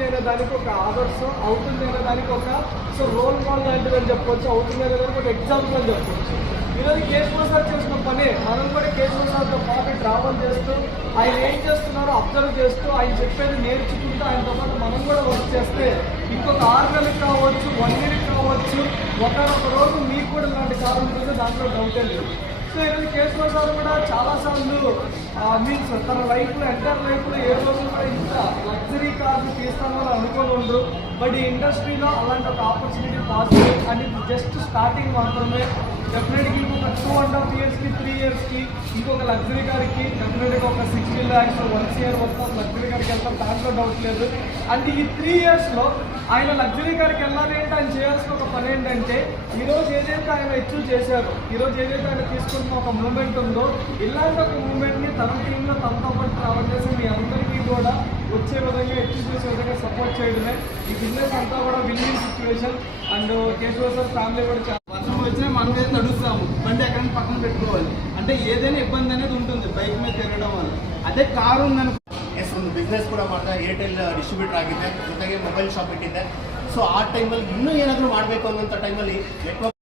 అవుతుంది అనే దానికి ఒక ఆదర్శం, అవుతుంది అనే దానికి ఒక రోల్ మోడల్ లాంటిది అని చెప్పొచ్చు, అవుతుంది అనే దానికి ఒక ఎగ్జాంపుల్ అని చెప్పొచ్చు. ఈరోజు కేశవ సార్ చేసిన పని మనం కూడా కేశవ సార్తో పాటు ట్రావెల్ చేస్తూ ఆయన ఏం చేస్తున్నారో అబ్జర్వ్ చేస్తూ ఆయన చెప్పేది నేర్చుకుంటూ ఆయనతో పాటు మనం కూడా వర్క్ చేస్తే ఇంకొక 6 నెలలకు కావచ్చు, 1 ఇయర్కి కావచ్చు, ఒకనొక రోజు మీకు కూడా ఇలాంటి కాలం ఉంటుంది, దాంట్లో డౌటే లేదు. సో ఈరోజు కేశవ సార్ కూడా చాలాసార్లు మీన్స్ తన లైఫ్లో ఎంటైర్ లైఫ్లో ఏ రోజు కూడా ఇంత లగ్జరీ కార్లు తీస్తామని అనుకోని ఉండరు. బట్ ఈ ఇండస్ట్రీలో అలాంటి ఒక ఆపర్చునిటీ పాసిబుల్ అని జస్ట్ స్టార్టింగ్ మాత్రమే. డెఫినెట్గా ఇంకొక 2.5 ఇయర్స్కి 3 ఇయర్స్కి ఇంకొక లగ్జరీ గారికి డెఫినెట్గా ఒక 60 lakhs 1 year వస్తాం లగ్జరీ గారికి వెళ్తాం, దాంట్లో డౌట్ లేదు. అండ్ ఈ 3 ఇయర్స్లో ఆయన లగ్జరీ గారికి వెళ్ళాలి అంటే ఆయన చేయాల్సిన ఒక పని ఏంటంటే ఈరోజు ఏదైతే ఆయన అచీవ్ చేశారో, ఈరోజు ఏదైతే ఆయన తీసుకుంటున్న ఒక మూమెంట్ ఉందో, ఇలాంటి ఒక మూమెంట్ని తన టీంలో తనతో పాటు ట్రావెల్ చేసి మీ అందరికీ కూడా వచ్చే విధంగా అచీవ్ చేసే విధంగా సపోర్ట్ చేయడమే. ఈ బిజినెస్ అంతా కూడా win-win situation. And Keshava sir family కూడా చాలా వర్షం వచ్చినా మనం ఏదైనా నడుస్తాము, బండి ఎక్కడైనా పక్కన పెట్టుకోవాలి. అంటే ఏదైనా ఇబ్బంది అనేది ఉంటుంది ಬೈಕ್ ಮೇಲೆ ತಿರುಗడం ವల్ల. ಅದೇ ಕಾರು ನನಗೆ ಒಂದು ಬಿಸ್ನೆಸ್ ಕೂಡ ಮಾಡ್ತಾ ಏರ್ಟೆಲ್ ಡಿಸ್ಟ್ರಿಬ್ಯೂಟರ್ ಆಗಿದ್ದೆ, ಜೊತೆಗೆ ಮೊಬೈಲ್ ಶಾಪ್ ಇಟ್ಟಿದ್ದೆ. ಸೊ ಆ ಟೈಮಲ್ಲಿ ಇನ್ನೂ ಏನಾದರೂ ಮಾಡಬೇಕು ಅನ್ನೋಂಥ ಟೈಮಲ್ಲಿ ನೆಟ್ವರ್ಕ್